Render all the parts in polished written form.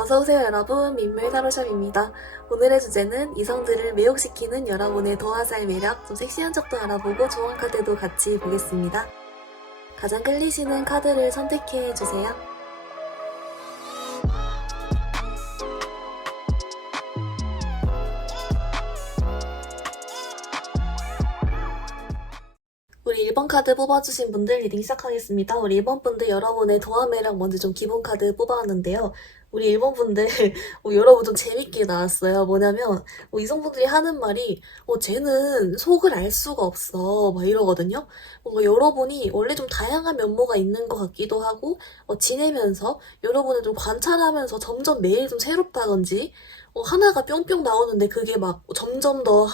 어서오세요 여러분, 민물타로샵입니다. 오늘의 주제는 이성들을 매혹시키는 여러분의 도화살 매력, 좀 섹시한 척도 알아보고 좋은 카드도 같이 보겠습니다. 가장 끌리시는 카드를 선택해주세요. 우리 1번 카드 뽑아주신 분들 리딩 시작하겠습니다. 우리 1번 분들 여러분의 도화 매력 먼저 좀 기본 카드 뽑아왔는데요. 우리 1번 분들 여러분 좀 재밌게 나왔어요. 뭐냐면 이성분들이 하는 말이 쟤는 속을 알 수가 없어 막 이러거든요. 뭔가 여러분이 원래 좀 다양한 면모가 있는 것 같기도 하고 지내면서 여러분을 좀 관찰하면서 점점 매일 좀 새롭다든지 하나가 뿅뿅 나오는데 그게 막 점점 더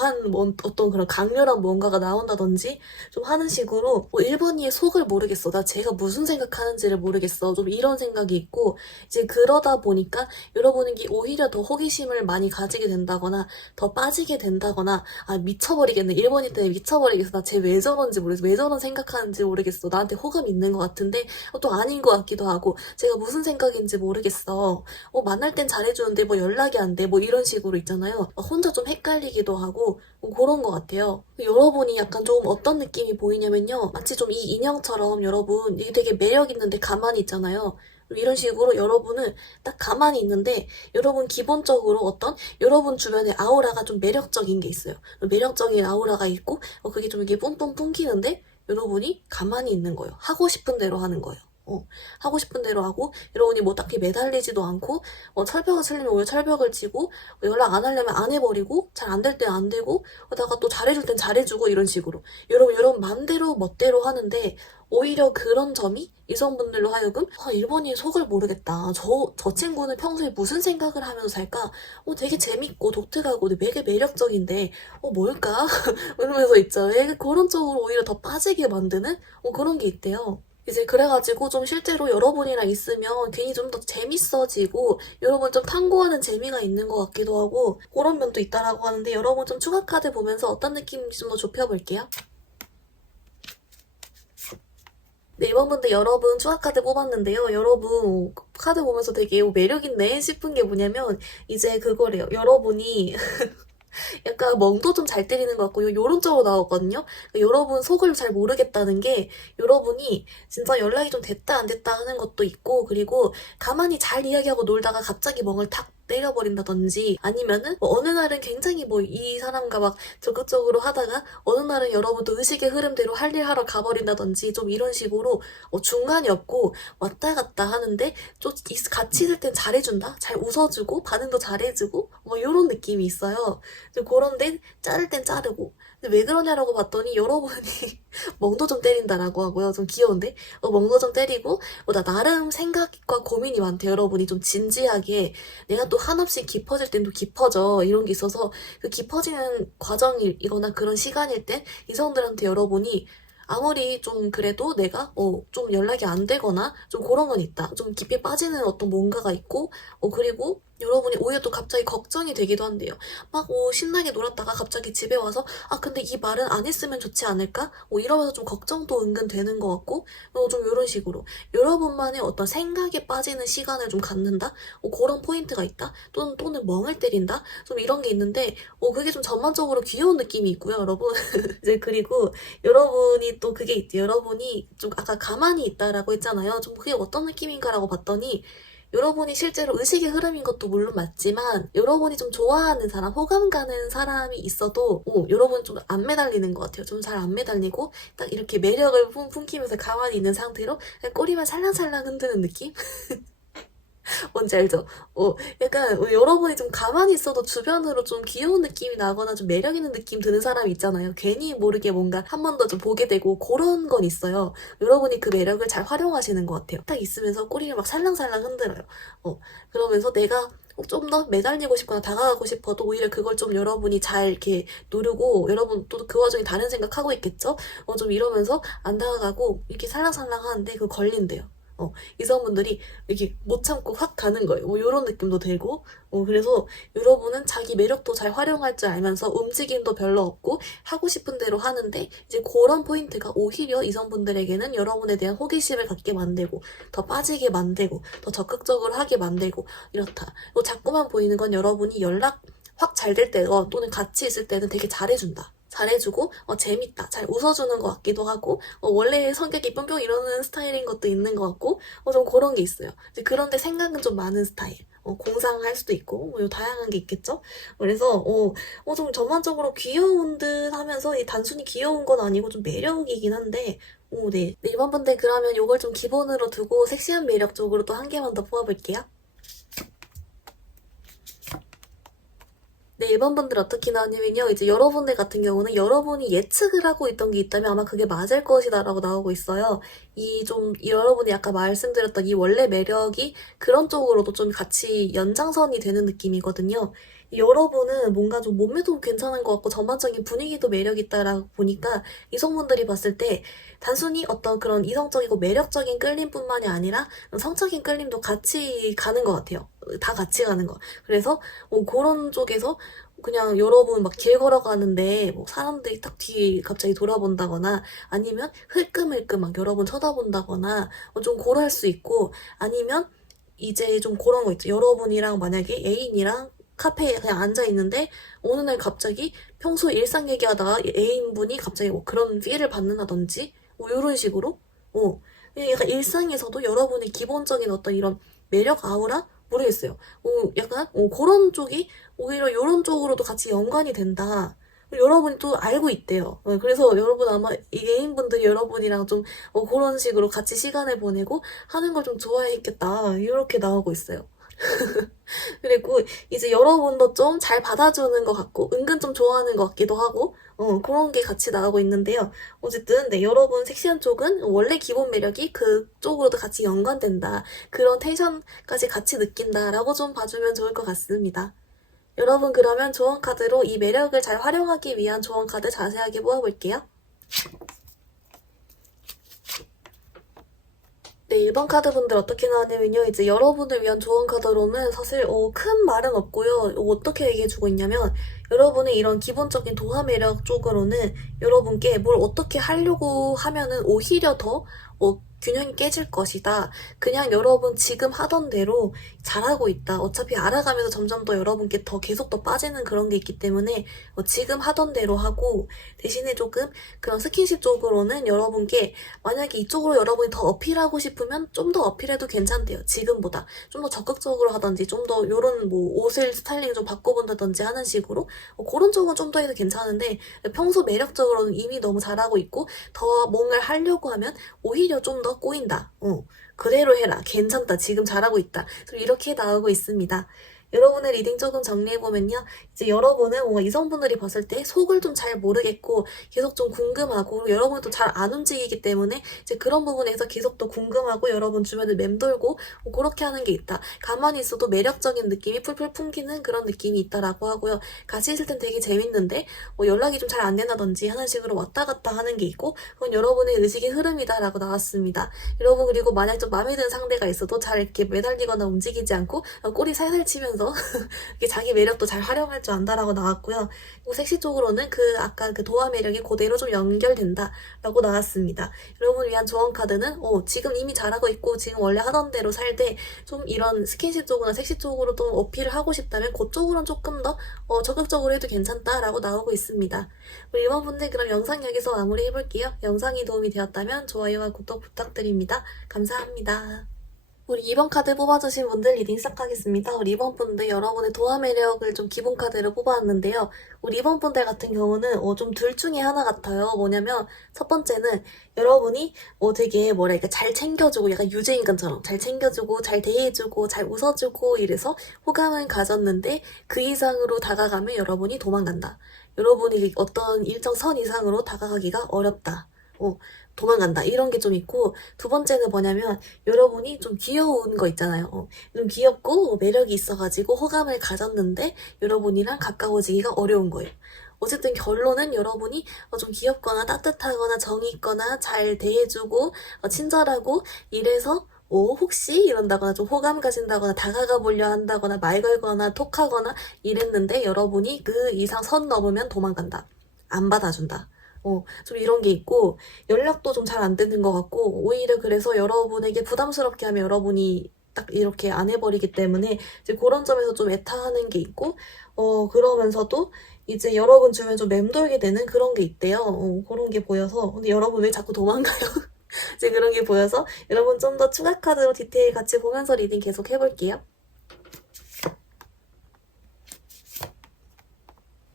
어떤 그런 강렬한 뭔가가 나온다든지 좀 하는 식으로 1번이의 속을 모르겠어. 나 제가 무슨 생각하는지를 모르겠어. 좀 이런 생각이 있고 이제 그러다 보니까 여러분에게 오히려 더 호기심을 많이 가지게 된다거나 더 빠지게 된다거나 미쳐버리겠네. 1번이 때문에 미쳐버리겠어. 나 쟤 왜 저런지 모르겠어. 왜 저런 생각하는지 모르겠어. 나한테 호감 있는 것 같은데 또 아닌 것 같기도 하고 제가 무슨 생각인지 모르겠어. 만날 땐 잘해주는데 연락이 안 돼. 이런 식으로 있잖아요. 혼자 좀 헷갈리기도 하고 그런 것 같아요. 여러분이 약간 좀 어떤 느낌이 보이냐면요. 마치 좀 이 인형처럼 여러분 이게 되게 매력 있는데 가만히 있잖아요. 이런 식으로 여러분은 딱 가만히 있는데 여러분 기본적으로 어떤 여러분 주변에 아우라가 좀 매력적인 게 있어요. 매력적인 아우라가 있고 그게 좀 이렇게 뿜뿜 뿜기는데 여러분이 가만히 있는 거예요. 하고 싶은 대로 하는 거예요. 하고 싶은 대로 하고 여러분이 딱히 매달리지도 않고 철벽을 치려면 오히려 철벽을 치고 연락 안 하려면 안 해버리고 잘 안 될 땐 안 되고 그러다가 또 잘해줄 땐 잘해주고 이런 식으로 여러분 맘대로 멋대로 하는데 오히려 그런 점이 이성분들로 하여금 1번이 속을 모르겠다. 저 친구는 평소에 무슨 생각을 하면서 살까? 되게 재밌고 독특하고 되게 매력적인데 뭘까? 이러면서 있죠. 그런 쪽으로 오히려 더 빠지게 만드는 그런 게 있대요. 이제 그래가지고 좀 실제로 여러분이랑 있으면 괜히 좀 더 재밌어지고 여러분 좀 탐구하는 재미가 있는 것 같기도 하고 그런 면도 있다라고 하는데 여러분 좀 추가 카드 보면서 어떤 느낌인지 좀 더 좁혀볼게요. 네, 이번 분들 여러분 추가 카드 뽑았는데요. 여러분 카드 보면서 되게 매력있네 싶은 게 뭐냐면 이제 그거래요. 여러분이 약간 멍도 좀 잘 때리는 것 같고 요런 쪽으로 나오거든요. 여러분 속을 잘 모르겠다는 게 여러분이 진짜 연락이 좀 됐다 안 됐다 하는 것도 있고 그리고 가만히 잘 이야기하고 놀다가 갑자기 멍을 탁 때려버린다든지 아니면은 어느 날은 굉장히 이 사람과 막 적극적으로 하다가 어느 날은 여러분도 의식의 흐름대로 할 일 하러 가버린다든지 좀 이런 식으로 중간이 없고 왔다 갔다 하는데 좀 같이 있을 땐 잘해준다? 잘 웃어주고 반응도 잘해주고 이런 느낌이 있어요. 그런데 자를 땐 자르고 근데 왜 그러냐라고 봤더니 여러분이 멍도 좀 때린다라고 하고요. 좀 귀여운데? 멍도 좀 때리고 나 나름 생각과 고민이 많대요. 여러분이 좀 진지하게 내가 또 한없이 깊어질 땐 또 깊어져 이런 게 있어서 그 깊어지는 과정이거나 그런 시간일 땐 이성들한테 여러분이 아무리 좀 그래도 내가 좀 연락이 안 되거나 좀 그런 건 있다. 좀 깊이 빠지는 어떤 뭔가가 있고 그리고 여러분이 오히려 또 갑자기 걱정이 되기도 한대요. 막 신나게 놀았다가 갑자기 집에 와서 근데 이 말은 안 했으면 좋지 않을까? 이러면서 좀 걱정도 은근 되는 것 같고 좀 이런 식으로 여러분만의 어떤 생각에 빠지는 시간을 좀 갖는다? 그런 포인트가 있다? 또는 멍을 때린다? 좀 이런 게 있는데 그게 좀 전반적으로 귀여운 느낌이 있고요, 여러분. 이제 그리고 여러분이 또 그게 있대요. 여러분이 좀 아까 가만히 있다라고 했잖아요. 좀 그게 어떤 느낌인가라고 봤더니 여러분이 실제로 의식의 흐름인 것도 물론 맞지만 여러분이 좀 좋아하는 사람, 호감 가는 사람이 있어도 여러분 좀 안 매달리는 것 같아요. 좀 잘 안 매달리고 딱 이렇게 매력을 품기면서 가만히 있는 상태로 그냥 꼬리만 살랑살랑 흔드는 느낌? 뭔지 알죠? 약간 여러분이 좀 가만히 있어도 주변으로 좀 귀여운 느낌이 나거나 좀 매력 있는 느낌 드는 사람이 있잖아요. 괜히 모르게 뭔가 한 번 더 좀 보게 되고 그런 건 있어요. 여러분이 그 매력을 잘 활용하시는 것 같아요. 딱 있으면서 꼬리를 막 살랑살랑 흔들어요. 그러면서 내가 좀 더 매달리고 싶거나 다가가고 싶어도 오히려 그걸 좀 여러분이 잘 이렇게 누르고 여러분 또 그 와중에 다른 생각하고 있겠죠? 좀 이러면서 안 다가가고 이렇게 살랑살랑 하는데 그거 걸린대요. 이성분들이 이렇게 못 참고 확 가는 거예요. 뭐 이런 느낌도 들고, 그래서 여러분은 자기 매력도 잘 활용할 줄 알면서 움직임도 별로 없고 하고 싶은 대로 하는데 이제 그런 포인트가 오히려 이성분들에게는 여러분에 대한 호기심을 갖게 만들고 더 빠지게 만들고 더 적극적으로 하게 만들고 이렇다. 자꾸만 보이는 건 여러분이 연락 확 잘 될 때가 또는 같이 있을 때는 되게 잘해준다. 잘해주고 재밌다. 잘 웃어주는 것 같기도 하고 원래 성격이 뿅뿅 이러는 스타일인 것도 있는 것 같고 좀 그런 게 있어요. 이제 그런데 생각은 좀 많은 스타일. 공상할 수도 있고 다양한 게 있겠죠. 그래서 좀 전반적으로 귀여운 듯 하면서 단순히 귀여운 건 아니고 좀 매력이긴 한데 네. 네, 이번 분들 그러면 이걸 좀 기본으로 두고 섹시한 매력 쪽으로 또 한 개만 더 뽑아볼게요. 네, 1번 분들 어떻게 나왔냐면요. 이제 여러분들 같은 경우는 여러분이 예측을 하고 있던 게 있다면 아마 그게 맞을 것이다 라고 나오고 있어요. 여러분이 아까 말씀드렸던 이 원래 매력이 그런 쪽으로도 좀 같이 연장선이 되는 느낌이거든요. 여러분은 뭔가 좀 몸매도 괜찮은 것 같고 전반적인 분위기도 매력 있다라고 보니까 이성분들이 봤을 때 단순히 어떤 그런 이성적이고 매력적인 끌림뿐만이 아니라 성적인 끌림도 같이 가는 것 같아요. 다 같이 가는 거. 그래서 그런 쪽에서 그냥 여러분 막 길 걸어가는데 뭐 사람들이 딱 뒤에 갑자기 돌아본다거나 아니면 흘끔흘끔 막 여러분 쳐다본다거나 좀 그럴 수 있고 아니면 이제 좀 그런 거 있죠. 여러분이랑 만약에 애인이랑 카페에 그냥 앉아있는데 어느 날 갑자기 평소 일상 얘기하다가 애인분이 갑자기 뭐 그런 피해를 받는다든지 뭐 이런 식으로 그냥 약간 일상에서도 여러분의 기본적인 어떤 이런 매력 아우라? 모르겠어요. 약간 그런 쪽이 오히려 이런 쪽으로도 같이 연관이 된다. 여러분이 또 알고 있대요. 그래서 여러분 아마 이 애인분들이 여러분이랑 좀 그런 식으로 같이 시간을 보내고 하는 걸 좀 좋아했겠다. 이렇게 나오고 있어요. 그리고 이제 여러분도 좀 잘 받아주는 것 같고 은근 좀 좋아하는 것 같기도 하고 그런 게 같이 나오고 있는데요. 어쨌든 네, 여러분 섹시한 쪽은 원래 기본 매력이 그쪽으로도 같이 연관된다. 그런 텐션까지 같이 느낀다라고 좀 봐주면 좋을 것 같습니다. 여러분 그러면 조언 카드로 이 매력을 잘 활용하기 위한 조언 카드 자세하게 모아볼게요. 네, 1번 카드분들 어떻게 나왔냐면요. 이제 여러분을 위한 조언 카드로는 사실 큰 말은 없고요. 어떻게 얘기해주고 있냐면 여러분의 이런 기본적인 도화 매력 쪽으로는 여러분께 뭘 어떻게 하려고 하면은 오히려 더 균형이 깨질 것이다. 그냥 여러분 지금 하던 대로 잘하고 있다. 어차피 알아가면서 점점 더 여러분께 더 계속 더 빠지는 그런 게 있기 때문에 지금 하던 대로 하고 대신에 조금 그런 스킨십 쪽으로는 여러분께 만약에 이쪽으로 여러분이 더 어필하고 싶으면 좀 더 어필해도 괜찮대요. 지금보다. 좀 더 적극적으로 하던지 좀 더 요런 뭐 옷을 스타일링 좀 바꿔본다든지 하는 식으로 그런 쪽은 좀 더 해도 괜찮은데 평소 매력적으로는 이미 너무 잘하고 있고 더 뭔가를 하려고 하면 오히려 좀 더 꼬인다. 그대로 해라. 괜찮다. 지금 잘하고 있다. 이렇게 나오고 있습니다. 여러분의 리딩 조금 정리해보면요. 이제 여러분은 뭔가 이성분들이 봤을 때 속을 좀 잘 모르겠고 계속 좀 궁금하고 여러분이 또 잘 안 움직이기 때문에 이제 그런 부분에서 계속 또 궁금하고 여러분 주변을 맴돌고 그렇게 하는 게 있다. 가만히 있어도 매력적인 느낌이 풀풀 풍기는 그런 느낌이 있다라고 하고요. 같이 있을 땐 되게 재밌는데 연락이 좀 잘 안 된다든지 하는 식으로 왔다 갔다 하는 게 있고 그건 여러분의 의식의 흐름이다라고 나왔습니다. 여러분 그리고 만약 좀 마음에 드는 상대가 있어도 잘 이렇게 매달리거나 움직이지 않고 꼬리 살살 치면서 자기 매력도 잘 활용할 줄 안다라고 나왔고요. 섹시 쪽으로는 아까 그 도화 매력이 그대로 좀 연결된다라고 나왔습니다. 여러분을 위한 조언 카드는 지금 이미 잘하고 있고 지금 원래 하던 대로 살되 좀 이런 스킨십 쪽이나 섹시 쪽으로 좀 어필을 하고 싶다면 그쪽으로는 조금 더 적극적으로 해도 괜찮다라고 나오고 있습니다. 우리 이번 분들 그럼 영상 여기서 마무리해볼게요. 영상이 도움이 되었다면 좋아요와 구독 부탁드립니다. 감사합니다. 우리 2번 카드 뽑아주신 분들 리딩 시작하겠습니다. 우리 2번 분들 여러분의 도화 매력을 좀 기본 카드로 뽑아왔는데요. 우리 2번 분들 같은 경우는 좀 둘 중에 하나 같아요. 뭐냐면 첫 번째는 여러분이 되게 뭐랄까 잘 챙겨주고 약간 유재인간처럼 잘 챙겨주고 잘 대해주고 잘 웃어주고 이래서 호감을 가졌는데 그 이상으로 다가가면 여러분이 도망간다. 여러분이 어떤 일정 선 이상으로 다가가기가 어렵다. 도망간다. 이런 게 좀 있고 두 번째는 뭐냐면 여러분이 좀 귀여운 거 있잖아요. 좀 귀엽고 매력이 있어가지고 호감을 가졌는데 여러분이랑 가까워지기가 어려운 거예요. 어쨌든 결론은 여러분이 좀 귀엽거나 따뜻하거나 정이 있거나 잘 대해주고 친절하고 이래서 혹시 이런다거나 좀 호감 가진다거나 다가가 보려 한다거나 말 걸거나 톡하거나 이랬는데 여러분이 그 이상 선 넘으면 도망간다. 안 받아준다. 좀 이런 게 있고 연락도 좀 잘 안 되는 것 같고 오히려 그래서 여러분에게 부담스럽게 하면 여러분이 딱 이렇게 안 해버리기 때문에 이제 그런 점에서 좀 애타하는 게 있고 그러면서도 이제 여러분 주변에 좀 맴돌게 되는 그런 게 있대요. 그런 게 보여서 근데 여러분 왜 자꾸 도망가요? 이제 그런 게 보여서 여러분 좀 더 추가 카드로 디테일 같이 보면서 리딩 계속 해볼게요.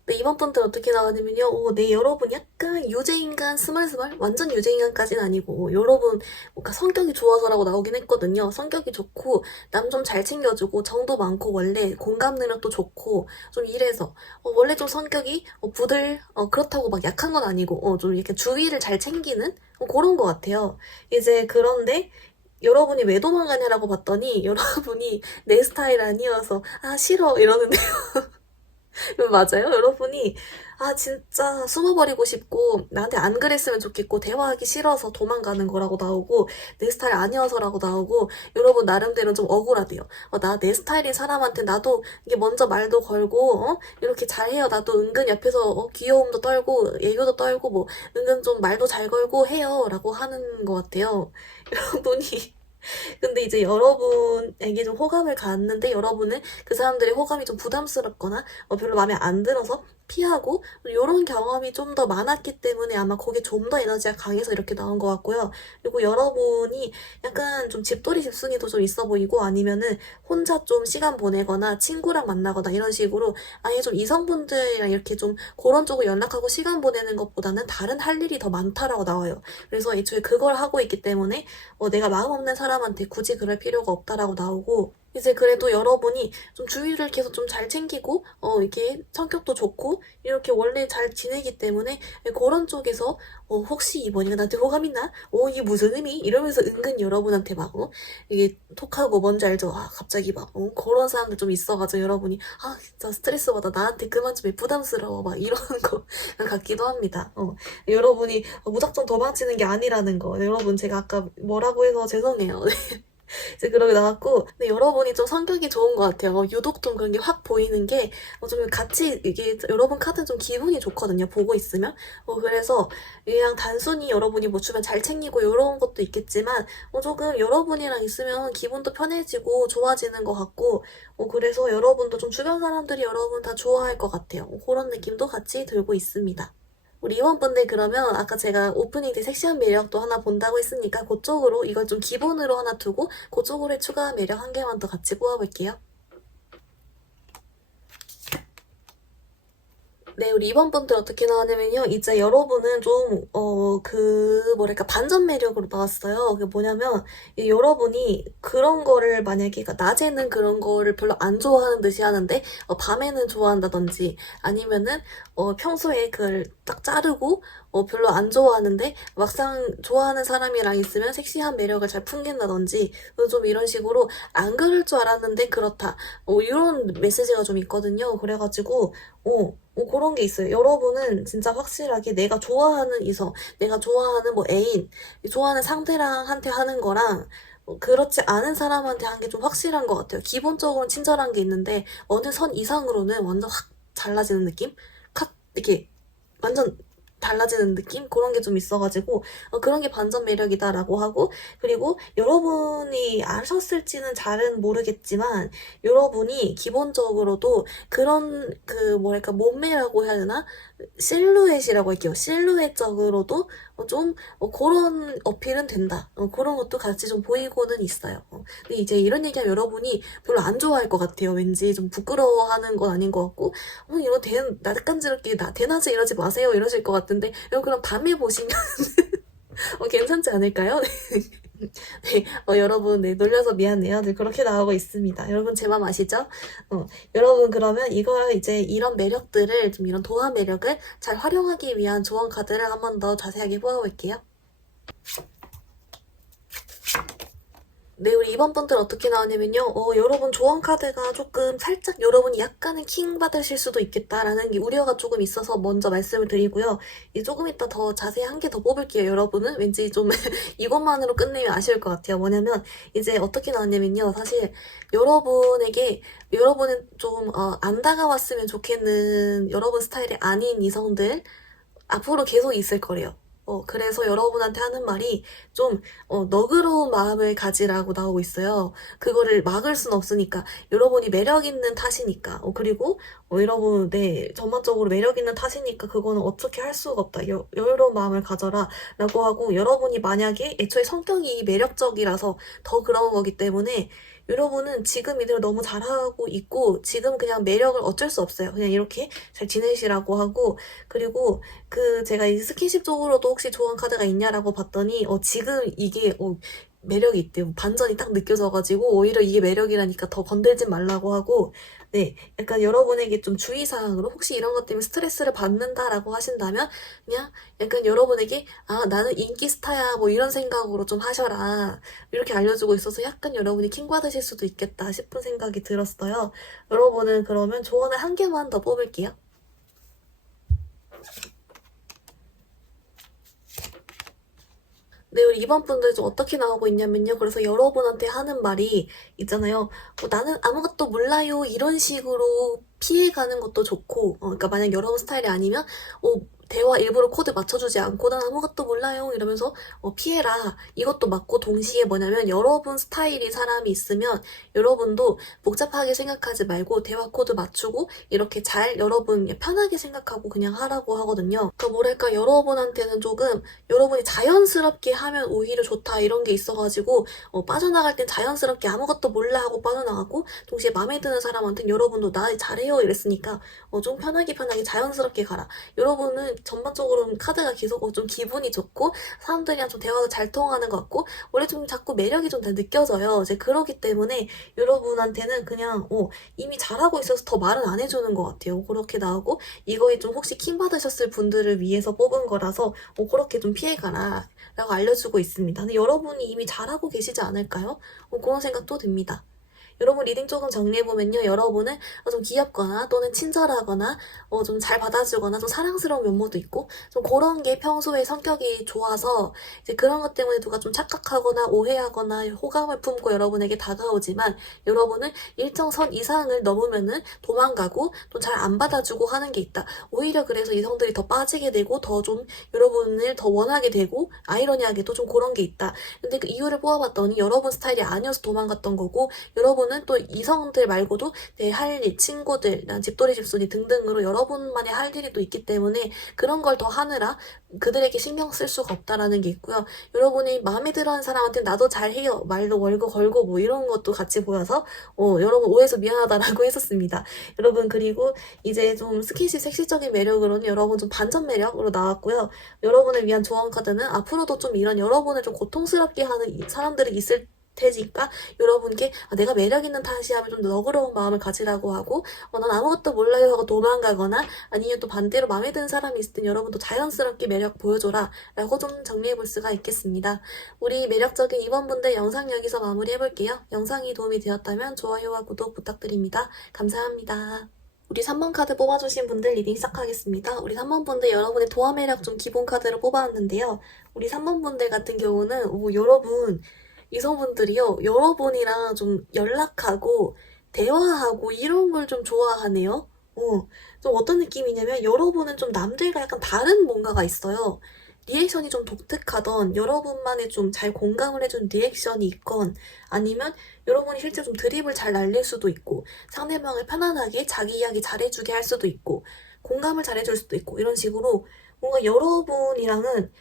네, 이번 분들 어떻게 나가냐면요. 네, 여러분 약간 유재인간 스멀스멀? 완전 유재인간까지는 아니고 여러분 뭔가 성격이 좋아서라고 나오긴 했거든요. 성격이 좋고 남 좀 잘 챙겨주고 정도 많고 원래 공감 능력도 좋고 좀 이래서 원래 좀 성격이 부들 그렇다고 막 약한 건 아니고 좀 이렇게 주위를 잘 챙기는 그런 것 같아요. 이제 그런데 여러분이 왜 도망가냐라고 봤더니 여러분이 내 스타일 아니어서 아 싫어 이러는데요. 맞아요. 여러분이 진짜 숨어버리고 싶고 나한테 안 그랬으면 좋겠고 대화하기 싫어서 도망가는 거라고 나오고 내 스타일 아니어서라고 나오고 여러분 나름대로 좀 억울하대요. 나 내 스타일인 사람한테 나도 이게 먼저 말도 걸고 이렇게 잘해요. 나도 은근 옆에서 귀여움도 떨고 애교도 떨고 뭐 은근 좀 말도 잘 걸고 해요 라고 하는 것 같아요. 여러분이 근데 이제 여러분에게 좀 호감을 갖는데 여러분은 그 사람들의 호감이 좀 부담스럽거나 별로 마음에 안 들어서 피하고 이런 경험이 좀 더 많았기 때문에 아마 거기에 좀 더 에너지가 강해서 이렇게 나온 것 같고요. 그리고 여러분이 약간 좀 집돌이 집순이도 좀 있어 보이고 아니면은 혼자 좀 시간 보내거나 친구랑 만나거나 이런 식으로 아예 좀 이성분들이랑 이렇게 좀 그런 쪽으로 연락하고 시간 보내는 것보다는 다른 할 일이 더 많다라고 나와요. 그래서 애초에 그걸 하고 있기 때문에 내가 마음 없는 사람한테 굳이 그럴 필요가 없다라고 나오고 이제 그래도 여러분이 좀 주위를 계속 좀 잘 챙기고 이게 성격도 좋고 이렇게 원래 잘 지내기 때문에 그런 쪽에서 혹시 이번이가 나한테 호감 있나? 이게 무슨 의미? 이러면서 은근 여러분한테 막 이게 톡하고 뭔지 알죠? 갑자기 막 그런 사람들 좀 있어가지고 여러분이 진짜 스트레스 받아 나한테 그만 좀 해 부담스러워 막 이런 거 같기도 합니다. 여러분이 무작정 도망치는 게 아니라는 거. 여러분 제가 아까 뭐라고 해서 죄송해요. 이제 그러게 나왔고 근데 여러분이 좀 성격이 좋은 것 같아요. 유독 좀 그런 게 확 보이는 게 좀 같이 이게 여러분 카드는 좀 기분이 좋거든요. 보고 있으면 그래서 그냥 단순히 여러분이 뭐 주변 잘 챙기고 이런 것도 있겠지만 조금 여러분이랑 있으면 기분도 편해지고 좋아지는 것 같고 그래서 여러분도 좀 주변 사람들이 여러분 다 좋아할 것 같아요. 그런 느낌도 같이 들고 있습니다. 우리 이원분들 그러면 아까 제가 오프닝 때 섹시한 매력도 하나 본다고 했으니까 그쪽으로 이걸 좀 기본으로 하나 두고 그쪽으로 추가 매력 한 개만 더 같이 뽑아볼게요. 네, 우리 이번 분들 어떻게 나왔냐면요. 이제 여러분은 좀, 뭐랄까, 반전 매력으로 나왔어요. 그게 뭐냐면, 여러분이 그런 거를 만약에, 그러니까 낮에는 그런 거를 별로 안 좋아하는 듯이 하는데, 밤에는 좋아한다든지, 아니면은, 평소에 그걸 딱 자르고, 별로 안 좋아하는데, 막상 좋아하는 사람이랑 있으면 섹시한 매력을 잘 풍긴다든지, 좀 이런 식으로, 안 그럴 줄 알았는데 그렇다. 이런 메시지가 좀 있거든요. 그래가지고, 그런 게 있어요. 여러분은 진짜 확실하게 내가 좋아하는 이성, 내가 좋아하는 뭐 애인, 좋아하는 상대랑 한테 하는 거랑 그렇지 않은 사람한테 하는 게 좀 확실한 것 같아요. 기본적으로는 친절한 게 있는데 어느 선 이상으로는 완전 확 달라지는 느낌? 이렇게 완전 달라지는 느낌? 그런 게 좀 있어가지고 그런 게 반전 매력이다라고 하고 그리고 여러분이 아셨을지는 잘은 모르겠지만 여러분이 기본적으로도 그런 그 뭐랄까 몸매라고 해야 되나? 실루엣이라고 할게요. 실루엣적으로도 좀 그런 어필은 된다. 그런 것도 같이 좀 보이고는 있어요. 근데 이제 이런 얘기하면 여러분이 별로 안 좋아할 것 같아요. 왠지 좀 부끄러워하는 건 아닌 것 같고 이거 낯간지럽게 대낮에 이러지 마세요 이러실 것 같은데 여러분 그럼 밤에 보시면 괜찮지 않을까요? 네, 여러분, 네, 놀려서 미안해요. 네, 그렇게 나오고 있습니다. 여러분, 제 맘 아시죠? 여러분, 그러면 이거 이제 이런 매력들을, 좀 이런 도화 매력을 잘 활용하기 위한 조언 카드를 한 번 더 자세하게 뽑아볼게요. 네, 우리 이번 분들 어떻게 나왔냐면요. 여러분 조언 카드가 조금 살짝 여러분이 약간은 킹 받으실 수도 있겠다라는 게 우려가 조금 있어서 먼저 말씀을 드리고요. 이제 조금 이따 더 자세히 한 개 더 뽑을게요, 여러분은. 왠지 좀 이것만으로 끝내면 아쉬울 것 같아요. 뭐냐면 이제 어떻게 나왔냐면요. 사실 여러분에게 여러분은 좀 안 다가왔으면 좋겠는 여러분 스타일이 아닌 이성들 앞으로 계속 있을 거래요. 그래서 여러분한테 하는 말이 좀, 너그러운 마음을 가지라고 나오고 있어요. 그거를 막을 순 없으니까. 여러분이 매력 있는 탓이니까. 그리고, 여러분, 네, 전반적으로 매력 있는 탓이니까 그거는 어떻게 할 수가 없다. 여유로운 마음을 가져라. 라고 하고, 여러분이 만약에 애초에 성격이 매력적이라서 더 그런 거기 때문에, 여러분은 지금 이대로 너무 잘하고 있고, 지금 그냥 매력을 어쩔 수 없어요. 그냥 이렇게 잘 지내시라고 하고, 그리고, 제가 이 스킨십 쪽으로도 혹시 좋은 카드가 있냐라고 봤더니, 지금 이게, 매력이 있대요. 반전이 딱 느껴져가지고, 오히려 이게 매력이라니까 더 건들지 말라고 하고, 네, 약간 여러분에게 좀 주의사항으로, 혹시 이런 것 때문에 스트레스를 받는다라고 하신다면, 그냥 약간 여러분에게, 나는 인기 스타야, 뭐 이런 생각으로 좀 하셔라. 이렇게 알려주고 있어서 약간 여러분이 킹받으실 수도 있겠다 싶은 생각이 들었어요. 여러분은 그러면 조언을 한 개만 더 뽑을게요. 네, 우리 이번 분들 좀 어떻게 나오고 있냐면요. 그래서 여러분한테 하는 말이 있잖아요. 나는 아무것도 몰라요. 이런 식으로 피해가는 것도 좋고, 그러니까 만약 여러분 스타일이 아니면, 대화 일부러 코드 맞춰주지 않고 난 아무것도 몰라요 이러면서 피해라. 이것도 맞고 동시에 뭐냐면 여러분 스타일이 사람이 있으면 여러분도 복잡하게 생각하지 말고 대화 코드 맞추고 이렇게 잘 여러분 편하게 생각하고 그냥 하라고 하거든요. 그러니까 뭐랄까 여러분한테는 조금 여러분이 자연스럽게 하면 오히려 좋다 이런 게 있어가지고 빠져나갈 땐 자연스럽게 아무것도 몰라 하고 빠져나가고 동시에 마음에 드는 사람한테는 여러분도 나 잘해요 이랬으니까 좀 편하게 자연스럽게 가라. 여러분은 전반적으로 카드가 계속 좀 기분이 좋고 사람들이랑 좀 대화가 잘 통하는 것 같고 원래 좀 자꾸 매력이 좀 다 느껴져요. 이제 그러기 때문에 여러분한테는 그냥 이미 잘하고 있어서 더 말은 안 해주는 것 같아요. 그렇게 나오고 이거에 좀 혹시 킹 받으셨을 분들을 위해서 뽑은 거라서 그렇게 좀 피해가라 라고 알려주고 있습니다. 근데 여러분이 이미 잘하고 계시지 않을까요? 그런 생각도 듭니다. 여러분 리딩 조금 정리해보면요. 여러분은 좀 귀엽거나 또는 친절하거나 좀 잘 받아주거나 좀 사랑스러운 면모도 있고 좀 그런 게 평소에 성격이 좋아서 이제 그런 것 때문에 누가 좀 착각하거나 오해하거나 호감을 품고 여러분에게 다가오지만 여러분은 일정 선 이상을 넘으면은 도망가고 또 잘 안 받아주고 하는 게 있다. 오히려 그래서 이성들이 더 빠지게 되고 더 좀 여러분을 더 원하게 되고 아이러니하게도 좀 그런 게 있다. 근데 그 이유를 뽑아봤더니 여러분 스타일이 아니어서 도망갔던 거고 여러분은 또 이성들 말고도 내 할 일, 친구들, 집돌이 집순이 등등으로 여러분만의 할 일이 또 있기 때문에 그런 걸 더 하느라 그들에게 신경 쓸 수가 없다라는 게 있고요. 여러분이 마음에 들어하는 사람한테 나도 잘해요. 말도 걸고 뭐 이런 것도 같이 보여서 여러분 오해해서 미안하다라고 했었습니다. 여러분 그리고 이제 좀 스킨십 섹시적인 매력으로는 여러분 좀 반전 매력으로 나왔고요. 여러분을 위한 조언 카드는 앞으로도 좀 이런 여러분을 좀 고통스럽게 하는 사람들이 있을 테니까 여러분께 내가 매력 있는 탓이 하면 좀 너그러운 마음을 가지라고 하고 난 아무것도 몰라요 하고 도망가거나 아니면 또 반대로 마음에 드는 사람이 있을 땐 여러분도 자연스럽게 매력 보여줘라 라고 좀 정리해 볼 수가 있겠습니다. 우리 매력적인 이번분들 영상 여기서 마무리 해볼게요. 영상이 도움이 되었다면 좋아요와 구독 부탁드립니다. 감사합니다. 우리 3번 카드 뽑아주신 분들 리딩 시작하겠습니다. 우리 3번 분들 여러분의 도화 매력 좀 기본 카드를 뽑아왔는데요. 우리 3번 분들 같은 경우는 여러분 이성분들이요, 여러분이랑 좀 연락하고, 대화하고, 이런 걸 좀 좋아하네요. 좀 어떤 느낌이냐면, 여러분은 좀 남들과 약간 다른 뭔가가 있어요. 리액션이 좀 독특하던, 여러분만의 좀 잘 공감을 해준 리액션이 있건, 아니면 여러분이 실제 좀 드립을 잘 날릴 수도 있고, 상대방을 편안하게 자기 이야기 잘해주게 할 수도 있고, 공감을 잘해줄 수도 있고, 이런 식으로 뭔가 여러분이랑은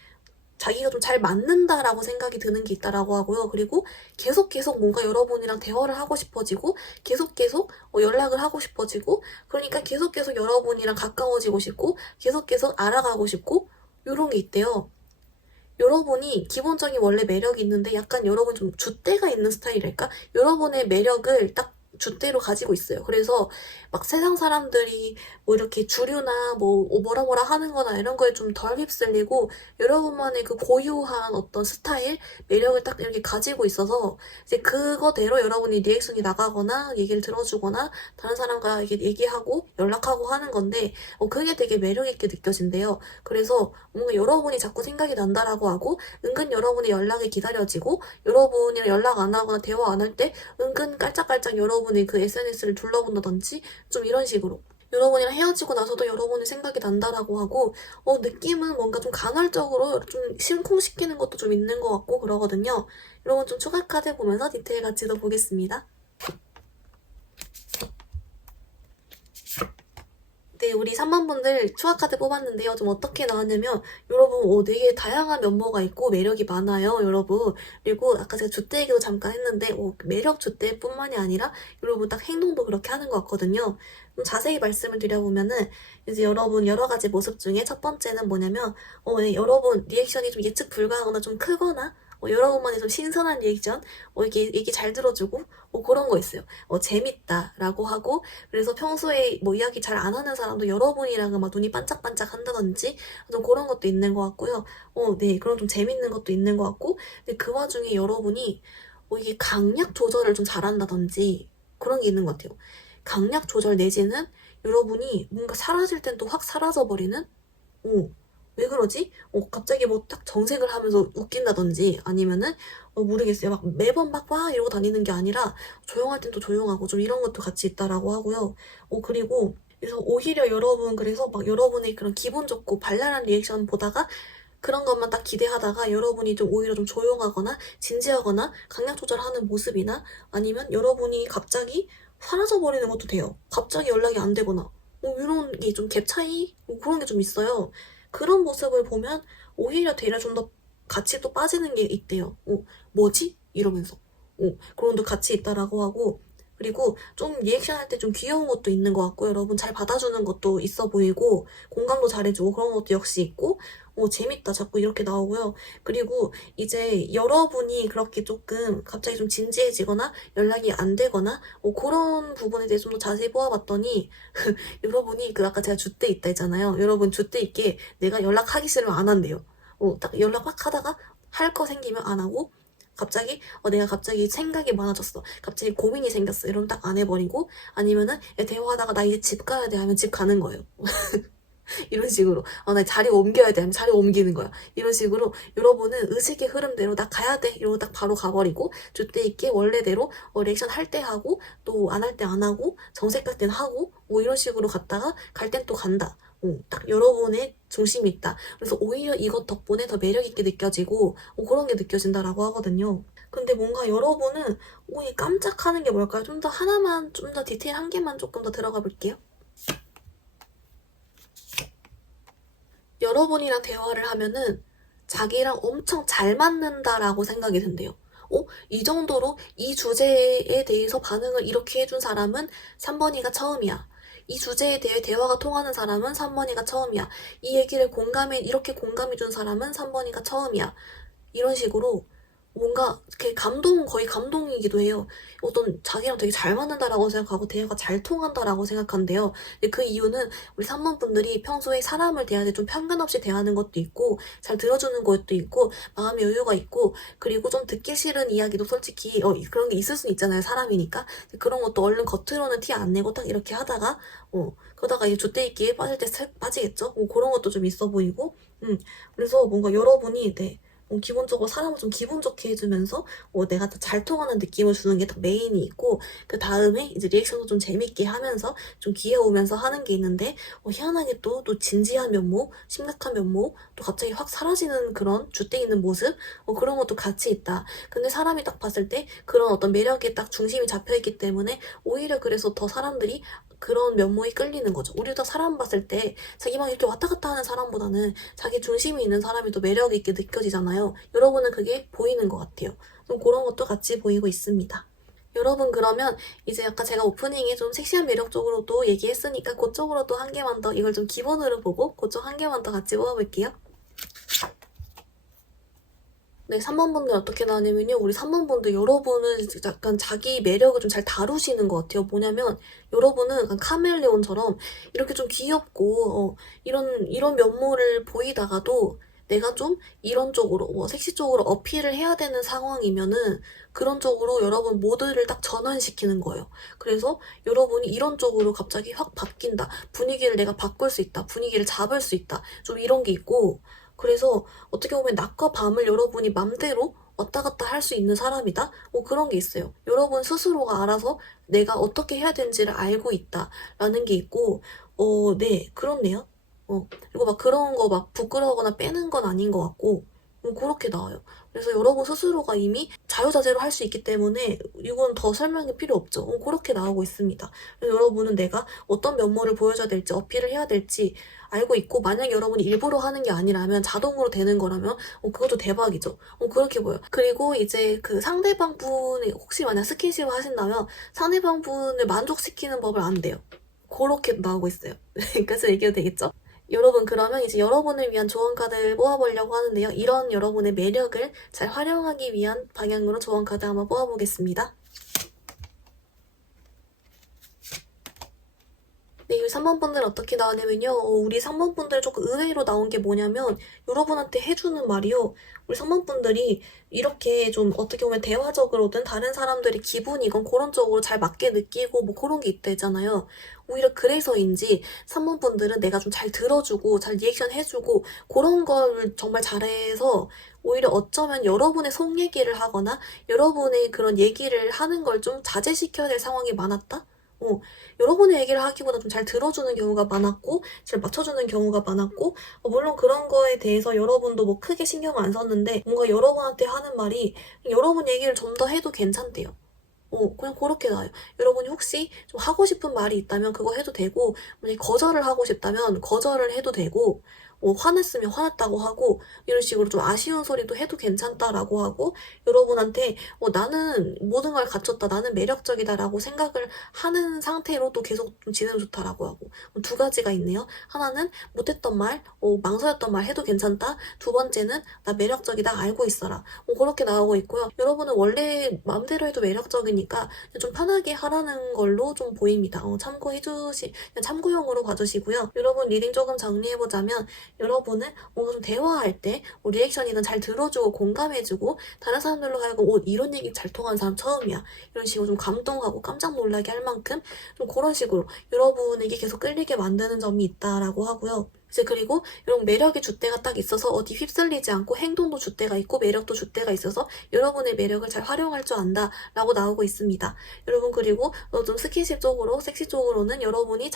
자기가 좀 잘 맞는다라고 생각이 드는 게 있다라고 하고요. 그리고 계속 뭔가 여러분이랑 대화를 하고 싶어지고 계속 연락을 하고 싶어지고 그러니까 계속 여러분이랑 가까워지고 싶고 계속 알아가고 싶고 이런 게 있대요. 여러분이 기본적인 원래 매력이 있는데 약간 여러분 좀 줏대가 있는 스타일일까? 여러분의 매력을 딱 줏대로 가지고 있어요. 그래서 막 세상 사람들이 뭐 이렇게 주류나 뭐 뭐라 뭐라 하는 거나 이런 거에 좀 덜 휩쓸리고 여러분만의 그 고유한 어떤 스타일, 매력을 딱 이렇게 가지고 있어서 이제 그거대로 여러분이 리액션이 나가거나 얘기를 들어주거나 다른 사람과 이게 얘기하고 연락하고 하는 건데 그게 되게 매력있게 느껴진대요. 그래서 뭔가 여러분이 자꾸 생각이 난다라고 하고 은근 여러분의 연락이 기다려지고 여러분이랑 연락 안 하거나 대화 안 할 때 은근 깔짝깔짝 여러분의 그 SNS를 둘러본다든지 좀 이런 식으로 여러분이랑 헤어지고 나서도 여러분의 생각이 난다라고 하고 느낌은 뭔가 좀 간헐적으로 좀 심쿵시키는 것도 좀 있는 것 같고 그러거든요. 여러분 좀 추가 카드 보면서 디테일 같이 더 보겠습니다. 네, 우리 3번 분들 추가 카드 뽑았는데요. 좀 어떻게 나왔냐면 여러분 되게 다양한 면모가 있고 매력이 많아요, 여러분. 그리고 아까 제가 줏대 얘기도 잠깐 했는데 매력 줏대뿐만이 아니라 여러분 딱 행동도 그렇게 하는 것 같거든요. 좀 자세히 말씀을 드려보면은 이제 여러분 여러 가지 모습 중에 첫 번째는 뭐냐면 네, 여러분 리액션이 좀 예측 불가하거나 좀 크거나 여러분만의 좀 신선한 리액션, 이렇게 얘기 잘 들어주고, 그런 거 있어요. 재밌다라고 하고, 그래서 평소에 뭐 이야기 잘 안 하는 사람도 여러분이랑은 막 눈이 반짝반짝 한다든지, 좀 그런 것도 있는 것 같고요. 네, 그런 좀 재밌는 것도 있는 것 같고, 근데 그 와중에 여러분이, 이게 강약 조절을 좀 잘한다든지, 그런 게 있는 것 같아요. 강약 조절 내지는 여러분이 뭔가 사라질 땐 또 확 사라져버리는? 왜 그러지? 갑자기 뭐 딱 정색을 하면서 웃긴다든지 아니면은 모르겠어요. 막 매번 막 이러고 다니는 게 아니라 조용할 땐 또 조용하고 좀 이런 것도 같이 있다라고 하고요. 그리고 그래서 오히려 여러분 그래서 막 여러분의 그런 기분 좋고 발랄한 리액션 보다가 그런 것만 딱 기대하다가 여러분이 좀 오히려 좀 조용하거나 진지하거나 강약 조절하는 모습이나 아니면 여러분이 갑자기 사라져버리는 것도 돼요. 갑자기 연락이 안 되거나 이런 게 좀 갭 차이? 그런 게 좀 있어요. 그런 모습을 보면 오히려 되려 좀 더 같이 또 빠지는 게 있대요. 뭐지? 이러면서. 그런 것도 같이 있다라고 하고 그리고 좀 리액션 할 때 좀 귀여운 것도 있는 것 같고 여러분 잘 받아주는 것도 있어 보이고 공감도 잘해주고 그런 것도 역시 있고 재밌다 자꾸 이렇게 나오고요. 그리고 이제 여러분이 그렇게 조금 갑자기 좀 진지해지거나 연락이 안 되거나 그런 부분에 대해서 좀 더 자세히 보아봤더니 여러분이 그 아까 제가 줏대 있다 했잖아요. 여러분 줏대 있게 내가 연락하기 싫으면 안 한대요. 딱 연락 확 하다가 할 거 생기면 안 하고 갑자기 내가 갑자기 생각이 많아졌어. 갑자기 고민이 생겼어. 이러면 딱 안 해버리고 아니면은 야, 대화하다가 나 이제 집 가야 돼 하면 집 가는 거예요. 이런 식으로 나 자리 옮겨야 돼 하면 자리 옮기는 거야. 이런 식으로 여러분은 의식의 흐름대로 나 가야 돼 이러고 딱 바로 가버리고 줏대 있게 원래대로 리액션 할 때 하고 또 안 할 때 안 하고 정색할 땐 하고 이런 식으로 갔다가 갈 땐 또 간다. 딱 여러분의 중심이 있다. 그래서 오히려 이것 덕분에 더 매력있게 느껴지고 그런 게 느껴진다라고 하거든요. 근데 뭔가 여러분은 이 깜짝하는 게 뭘까요? 좀 더 하나만 좀 더 디테일 한 개만 조금 더 들어가 볼게요. 여러분이랑 대화를 하면은 자기랑 엄청 잘 맞는다라고 생각이 든대요. 이 정도로 이 주제에 대해서 반응을 이렇게 해준 사람은 3번이가 처음이야. 이 주제에 대해 대화가 통하는 사람은 3번이가 처음이야. 이 얘기를 이렇게 공감해준 사람은 3번이가 처음이야. 이런 식으로 뭔가 거의 감동이기도 해요. 어떤 자기랑 되게 잘 맞는다라고 생각하고 대화가 잘 통한다라고 생각한대요. 근데 그 이유는 우리 3번 분들이 평소에 사람을 대할 때 좀 편견 없이 대하는 것도 있고 잘 들어주는 것도 있고 마음의 여유가 있고 그리고 좀 듣기 싫은 이야기도 솔직히 그런 게 있을 수 있잖아요. 사람이니까. 그런 것도 얼른 겉으로는 티 안 내고 딱 이렇게 하다가 그러다가 이제 줏대 있기에 빠질 때 빠지겠죠? 그런 것도 좀 있어 보이고 그래서 뭔가 여러분이 기본적으로 사람을 좀 기분 좋게 해주면서 내가 더 잘 통하는 느낌을 주는 게 더 메인이 있고 그 다음에 이제 리액션도 좀 재밌게 하면서 좀 귀여우면서 하는 게 있는데 희한하게 또 진지한 면모, 심각한 면모 또 갑자기 확 사라지는 그런 줏대 있는 모습 그런 것도 같이 있다. 근데 사람이 딱 봤을 때 그런 어떤 매력에 딱 중심이 잡혀있기 때문에 오히려 그래서 더 사람들이 그런 면모에 끌리는 거죠. 우리도 사람 봤을 때 자기 막 이렇게 왔다 갔다 하는 사람보다는 자기 중심이 있는 사람이 더 매력 있게 느껴지잖아요. 여러분은 그게 보이는 것 같아요. 좀 그런 것도 같이 보이고 있습니다. 여러분 그러면 이제 아까 제가 오프닝에 좀 섹시한 매력 쪽으로도 얘기했으니까 그쪽으로도 한 개만 더 이걸 좀 기본으로 보고 그쪽 한 개만 더 같이 뽑아볼게요. 네, 3번 분들 어떻게 나왔냐면요. 우리 3번 분들 여러분은 약간 자기 매력을 좀 잘 다루시는 것 같아요. 뭐냐면 여러분은 약간 카멜레온처럼 이렇게 좀 귀엽고 이런 면모를 보이다가도 내가 좀 이런 쪽으로 섹시 쪽으로 어필을 해야 되는 상황이면은 그런 쪽으로 여러분 모드를 딱 전환시키는 거예요. 그래서 여러분이 이런 쪽으로 갑자기 확 바뀐다. 분위기를 내가 바꿀 수 있다. 분위기를 잡을 수 있다. 좀 이런 게 있고 그래서 어떻게 보면 낮과 밤을 여러분이 맘대로 왔다 갔다 할 수 있는 사람이다? 그런 게 있어요. 여러분 스스로가 알아서 내가 어떻게 해야 되는지를 알고 있다. 라는 게 있고, 네, 그렇네요. 그리고 막 그런 거 막 부끄러워하거나 빼는 건 아닌 것 같고, 그렇게 나와요. 그래서 여러분 스스로가 이미 자유자재로 할 수 있기 때문에 이건 더 설명이 필요 없죠. 그렇게 나오고 있습니다. 그래서 여러분은 내가 어떤 면모를 보여줘야 될지, 어필을 해야 될지 알고 있고, 만약 여러분이 일부러 하는 게 아니라면 자동으로 되는 거라면 그것도 대박이죠. 그렇게 보여요. 그리고 이제 그 상대방 분이 혹시 만약 스킨십을 하신다면 상대방 분을 만족시키는 법을 안 돼요. 그렇게 나오고 있어요. 여기까지 얘기해도 되겠죠? 여러분 그러면 이제 여러분을 위한 조언 카드를 뽑아보려고 하는데요. 이런 여러분의 매력을 잘 활용하기 위한 방향으로 조언 카드 한번 뽑아보겠습니다. 네, 우리 3번 분들 어떻게 나왔냐면요. 우리 3번 분들 조금 의외로 나온 게 뭐냐면 여러분한테 해주는 말이요. 우리 3번 분들이 이렇게 좀 어떻게 보면 대화적으로든 다른 사람들의 기분이건 그런 쪽으로 잘 맞게 느끼고 뭐 그런 게 있다잖아요. 오히려 그래서인지 3번 분들은 내가 좀 잘 들어주고 잘 리액션 해주고 그런 걸 정말 잘해서 오히려 어쩌면 여러분의 속 얘기를 하거나 여러분의 그런 얘기를 하는 걸 좀 자제시켜야 될 상황이 많았다? 여러분의 얘기를 하기보다 좀 잘 들어주는 경우가 많았고, 잘 맞춰주는 경우가 많았고, 물론 그런 거에 대해서 여러분도 뭐 크게 신경 안 썼는데, 뭔가 여러분한테 하는 말이 여러분 얘기를 좀 더 해도 괜찮대요. 그냥 그렇게 나와요. 여러분이 혹시 좀 하고 싶은 말이 있다면 그거 해도 되고, 만약 거절을 하고 싶다면 거절을 해도 되고, 화냈으면 화냈다고 하고, 이런 식으로 좀 아쉬운 소리도 해도 괜찮다라고 하고, 여러분한테, 나는 모든 걸 갖췄다, 나는 매력적이다라고 생각을 하는 상태로 또 계속 좀 지내면 좋다라고 하고, 두 가지가 있네요. 하나는 못했던 말, 망설였던 말 해도 괜찮다. 두 번째는 나 매력적이다, 알고 있어라. 그렇게 나오고 있고요. 여러분은 원래 마음대로 해도 매력적이니까 좀 편하게 하라는 걸로 좀 보입니다. 그냥 참고용으로 봐주시고요. 여러분 리딩 조금 정리해보자면 여러분은 뭔가 좀 대화할 때 리액션이든 잘 들어주고 공감해주고 다른 사람들로 하여금 이런 얘기 잘 통하는 사람 처음이야. 이런 식으로 좀 감동하고 깜짝 놀라게 할 만큼 좀 그런 식으로 여러분에게 계속 끌리게 만드는 점이 있다라고 하고요. 이제 그리고 이런 매력의 줏대가 딱 있어서 어디 휩쓸리지 않고 행동도 줏대가 있고 매력도 줏대가 있어서 여러분의 매력을 잘 활용할 줄 안다 라고 나오고 있습니다. 여러분 그리고 좀 스킨십 쪽으로 섹시 쪽으로는 여러분이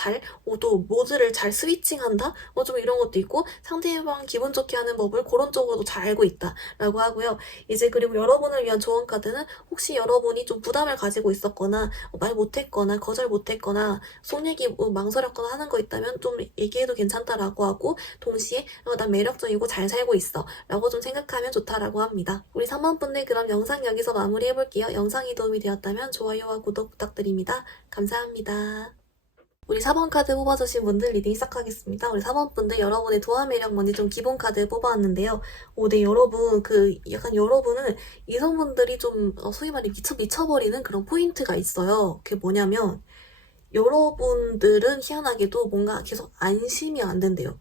또 모드를 잘 스위칭한다? 좀 이런 것도 있고 상대방 기분 좋게 하는 법을 그런 쪽으로도 잘 알고 있다 라고 하고요. 이제 그리고 여러분을 위한 조언 카드는 혹시 여러분이 좀 부담을 가지고 있었거나 말 못했거나 거절 못했거나 속 얘기 망설였거나 하는 거 있다면 좀 얘기해도 괜찮다라고 하고 동시에 난 매력적이고 잘 살고 있어 라고 좀 생각하면 좋다라고 합니다. 우리 3번 분들 그럼 영상 여기서 마무리해볼게요. 영상이 도움이 되었다면 좋아요와 구독 부탁드립니다. 감사합니다. 우리 4번 카드 뽑아주신 분들 리딩 시작하겠습니다. 우리 4번 분들 여러분의 도화 매력 먼저 좀 기본 카드 뽑아왔는데요. 네, 여러분, 약간 여러분은 이성분들이 좀, 소위 말해 미쳐버리는 그런 포인트가 있어요. 그게 뭐냐면, 여러분들은 희한하게도 뭔가 계속 안심이 안 된대요.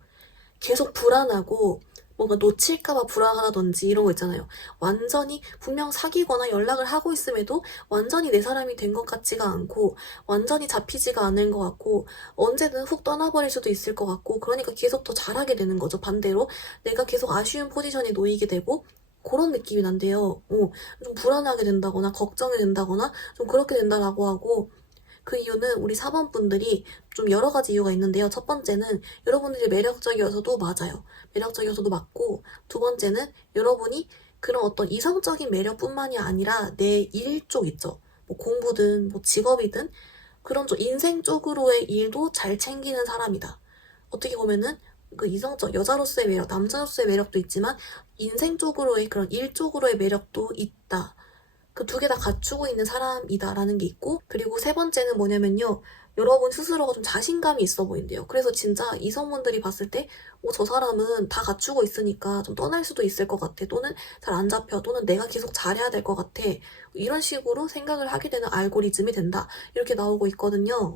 계속 불안하고 뭔가 놓칠까봐 불안하다든지 이런 거 있잖아요. 완전히 분명 사귀거나 연락을 하고 있음에도 완전히 내 사람이 된 것 같지가 않고 완전히 잡히지가 않은 것 같고 언제든 훅 떠나버릴 수도 있을 것 같고 그러니까 계속 더 잘하게 되는 거죠. 반대로 내가 계속 아쉬운 포지션에 놓이게 되고 그런 느낌이 난대요. 좀 불안하게 된다거나 걱정이 된다거나 좀 그렇게 된다라고 하고 그 이유는 우리 4번 분들이 좀 여러 가지 이유가 있는데요. 첫 번째는 여러분들이 매력적이어서도 맞아요. 매력적이어서도 맞고 두 번째는 여러분이 그런 어떤 이성적인 매력뿐만이 아니라 내 일 쪽 있죠. 뭐 공부든 뭐 직업이든 그런 쪽 인생 쪽으로의 일도 잘 챙기는 사람이다. 어떻게 보면은 그 이성적 여자로서의 매력, 남자로서의 매력도 있지만 인생 쪽으로의 그런 일 쪽으로의 매력도 있다. 그 두 개 다 갖추고 있는 사람이다라는 게 있고 그리고 세 번째는 뭐냐면요. 여러분 스스로가 좀 자신감이 있어 보인대요. 그래서 진짜 이성분들이 봤을 때, 저 사람은 다 갖추고 있으니까 좀 떠날 수도 있을 것 같아. 또는 잘 안 잡혀. 또는 내가 계속 잘해야 될 것 같아. 이런 식으로 생각을 하게 되는 알고리즘이 된다. 이렇게 나오고 있거든요.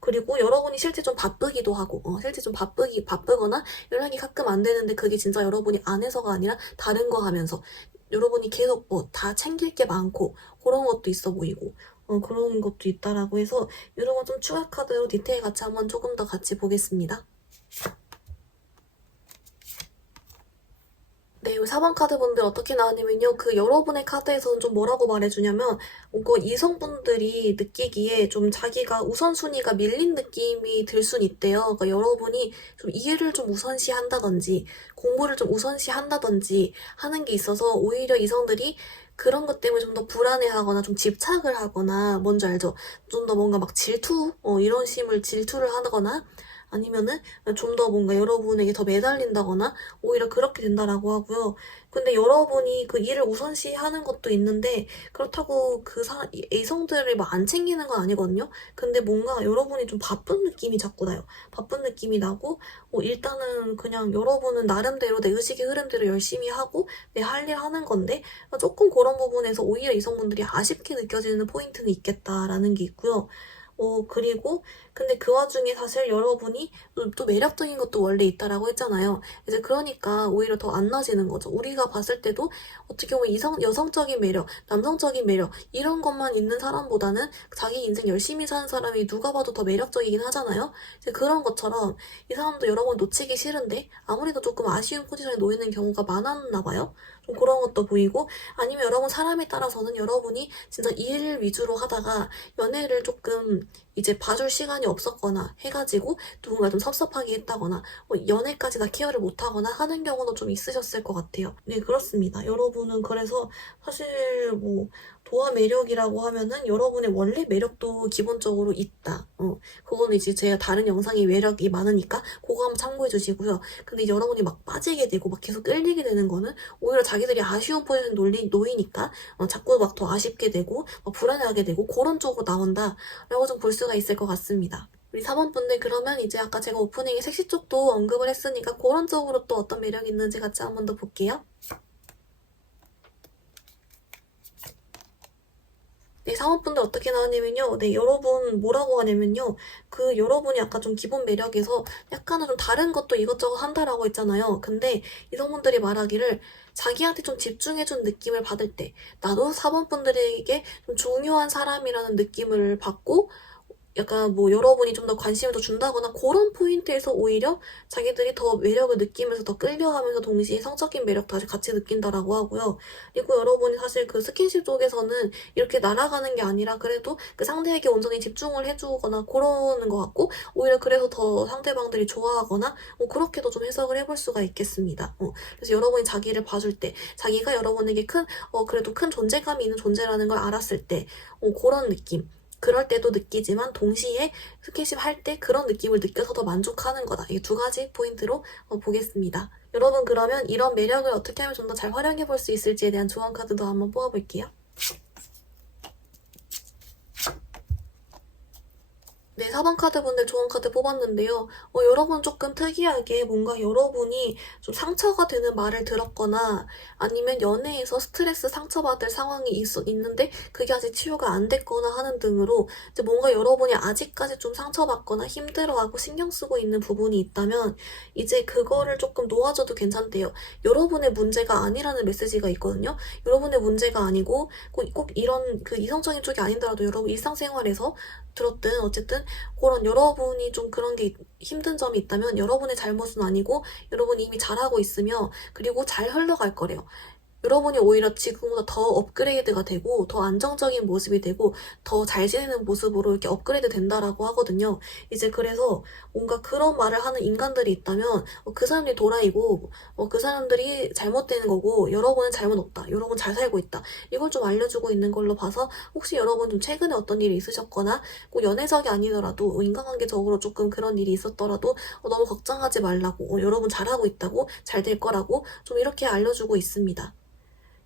그리고 여러분이 실제 좀 바쁘기도 하고, 실제 좀 바쁘거나 연락이 가끔 안 되는데 그게 진짜 여러분이 안 해서가 아니라 다른 거 하면서 여러분이 계속 뭐 다 챙길 게 많고 그런 것도 있어 보이고 그런 것도 있다라고 해서 이런 거 좀 추가 카드로 디테일 같이 한번 조금 더 같이 보겠습니다. 네, 4번 카드 분들 어떻게 나왔냐면요. 그 여러분의 카드에서는 좀 뭐라고 말해주냐면, 이성분들이 느끼기에 좀 자기가 우선순위가 밀린 느낌이 들 순 있대요. 그러니까 여러분이 좀 이해를 좀 우선시 한다든지, 공부를 좀 우선시 한다든지 하는 게 있어서 오히려 이성들이 그런 것 때문에 좀 더 불안해하거나 좀 집착을 하거나, 뭔지 알죠? 좀 더 뭔가 막 이런 식을 질투를 하거나, 아니면은 좀 더 뭔가 여러분에게 더 매달린다거나 오히려 그렇게 된다라고 하고요. 근데 여러분이 그 일을 우선시 하는 것도 있는데 그렇다고 이성들을 막 안 챙기는 건 아니거든요. 근데 뭔가 여러분이 좀 바쁜 느낌이 자꾸 나요. 바쁜 느낌이 나고 일단은 그냥 여러분은 나름대로 내 의식의 흐름대로 열심히 하고 내 할 일 하는 건데 조금 그런 부분에서 오히려 이성분들이 아쉽게 느껴지는 포인트는 있겠다라는 게 있고요. 그리고 근데 그 와중에 사실 여러분이 또 매력적인 것도 원래 있다라고 했잖아요. 이제 그러니까 오히려 더 안 나지는 거죠. 우리가 봤을 때도 어떻게 보면 여성적인 매력, 남성적인 매력 이런 것만 있는 사람보다는 자기 인생 열심히 사는 사람이 누가 봐도 더 매력적이긴 하잖아요. 이제 그런 것처럼 이 사람도 여러 번 놓치기 싫은데 아무래도 조금 아쉬운 포지션에 놓이는 경우가 많았나 봐요. 좀 그런 것도 보이고 아니면 여러분 사람에 따라서는 여러분이 진짜 일 위주로 하다가 연애를 조금 이제 봐줄 시간이 없었거나 해가지고 누군가 좀 섭섭하게 했다거나 연애까지 다 케어를 못하거나 하는 경우도 좀 있으셨을 것 같아요. 네, 그렇습니다. 여러분은 그래서 사실 도화 매력이라고 하면은 여러분의 원래 매력도 기본적으로 있다. 그거는 이제 제가 다른 영상에 매력이 많으니까 그거 한번 참고해 주시고요. 근데 여러분이 막 빠지게 되고 막 계속 끌리게 되는 거는 오히려 자기들이 아쉬운 포지션에 놓이니까 자꾸 막 더 아쉽게 되고 불안해하게 되고 그런 쪽으로 나온다라고 좀 볼 수가 있을 것 같습니다. 우리 4번 분들 그러면 이제 아까 제가 오프닝에 섹시 쪽도 언급을 했으니까 그런 쪽으로 또 어떤 매력이 있는지 같이 한번 더 볼게요. 네, 사원분들 어떻게 나왔냐면요. 네, 여러분 뭐라고 하냐면요. 그 여러분이 아까 좀 기본 매력에서 약간은 좀 다른 것도 이것저것 한다라고 했잖아요. 근데 이성분들이 말하기를 자기한테 좀 집중해준 느낌을 받을 때 나도 사원분들에게 좀 중요한 사람이라는 느낌을 받고 약간 여러분이 좀 더 관심을 더 준다거나 그런 포인트에서 오히려 자기들이 더 매력을 느끼면서 더 끌려하면서 동시에 성적인 매력도 같이 느낀다라고 하고요. 그리고 여러분이 사실 그 스킨십 쪽에서는 이렇게 날아가는 게 아니라 그래도 그 상대에게 온전히 집중을 해주거나 그러는 것 같고 오히려 그래서 더 상대방들이 좋아하거나 그렇게도 좀 해석을 해볼 수가 있겠습니다. 그래서 여러분이 자기를 봐줄 때 자기가 여러분에게 그래도 큰 존재감이 있는 존재라는 걸 알았을 때 그런 느낌. 그럴 때도 느끼지만 동시에 스킨십 할 때 그런 느낌을 느껴서 더 만족하는 거다. 이 두 가지 포인트로 보겠습니다. 여러분 그러면 이런 매력을 어떻게 하면 좀 더 잘 활용해 볼 수 있을지에 대한 조언 카드도 한번 뽑아볼게요. 네, 4번 카드 분들 조언 카드 뽑았는데요. 여러분 조금 특이하게 뭔가 여러분이 좀 상처가 되는 말을 들었거나 아니면 연애에서 스트레스 상처받을 상황이 있는데 그게 아직 치유가 안 됐거나 하는 등으로 이제 뭔가 여러분이 아직까지 좀 상처받거나 힘들어하고 신경 쓰고 있는 부분이 있다면 이제 그거를 조금 놓아줘도 괜찮대요. 여러분의 문제가 아니라는 메시지가 있거든요. 여러분의 문제가 아니고 꼭 이런 그 이성적인 쪽이 아니더라도 여러분 일상생활에서 들었든 어쨌든 그런 여러분이 좀 그런 게 힘든 점이 있다면 여러분의 잘못은 아니고 여러분이 이미 잘하고 있으며 그리고 잘 흘러갈 거래요. 여러분이 오히려 지금보다 더 업그레이드가 되고 더 안정적인 모습이 되고 더 잘 지내는 모습으로 이렇게 업그레이드 된다라고 하거든요. 이제 그래서 뭔가 그런 말을 하는 인간들이 있다면 그 사람들이 도라이고 그 사람들이 잘못되는 거고 여러분은 잘못 없다. 여러분 잘 살고 있다. 이걸 좀 알려주고 있는 걸로 봐서 혹시 여러분 좀 최근에 어떤 일이 있으셨거나 꼭 연애적이 아니더라도 인간관계적으로 조금 그런 일이 있었더라도 너무 걱정하지 말라고 여러분 잘하고 있다고 잘 될 거라고 좀 이렇게 알려주고 있습니다.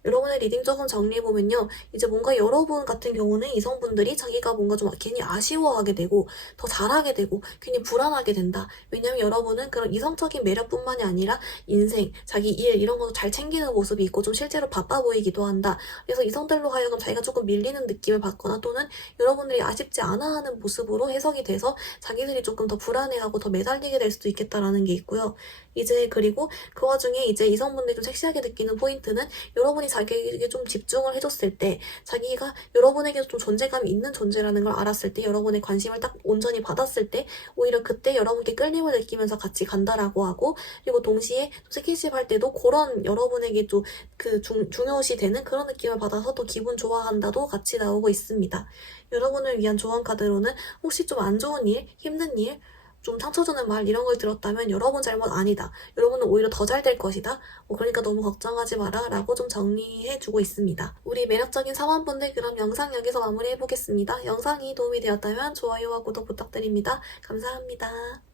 여러분의 리딩 조금 정리해보면요. 이제 뭔가 여러분 같은 경우는 이성분들이 자기가 뭔가 좀 괜히 아쉬워하게 되고 더 잘하게 되고 괜히 불안하게 된다. 왜냐면 여러분은 그런 이성적인 매력뿐만이 아니라 인생, 자기 일 이런 것도 잘 챙기는 모습이 있고 좀 실제로 바빠 보이기도 한다. 그래서 이성들로 하여금 자기가 조금 밀리는 느낌을 받거나 또는 여러분들이 아쉽지 않아 하는 모습으로 해석이 돼서 자기들이 조금 더 불안해하고 더 매달리게 될 수도 있겠다라는 게 있고요. 이제 그리고 그 와중에 이제 이성분들이 좀 섹시하게 느끼는 포인트는 여러분이 자기에게 좀 집중을 해줬을 때 자기가 여러분에게 좀 존재감이 있는 존재라는 걸 알았을 때 여러분의 관심을 딱 온전히 받았을 때 오히려 그때 여러분께 끌림을 느끼면서 같이 간다라고 하고 그리고 동시에 스킨십 할 때도 그런 여러분에게 좀 그 중요시 되는 그런 느낌을 받아서 또 기분 좋아한다도 같이 나오고 있습니다. 여러분을 위한 조언 카드로는 혹시 좀 안 좋은 일, 힘든 일, 좀 상처 주는 말 이런 걸 들었다면 여러분 잘못 아니다. 여러분은 오히려 더 잘 될 것이다. 그러니까 너무 걱정하지 마라 라고 좀 정리해주고 있습니다. 우리 매력적인 사원분들 그럼 영상 여기서 마무리해보겠습니다. 영상이 도움이 되었다면 좋아요와 구독 부탁드립니다. 감사합니다.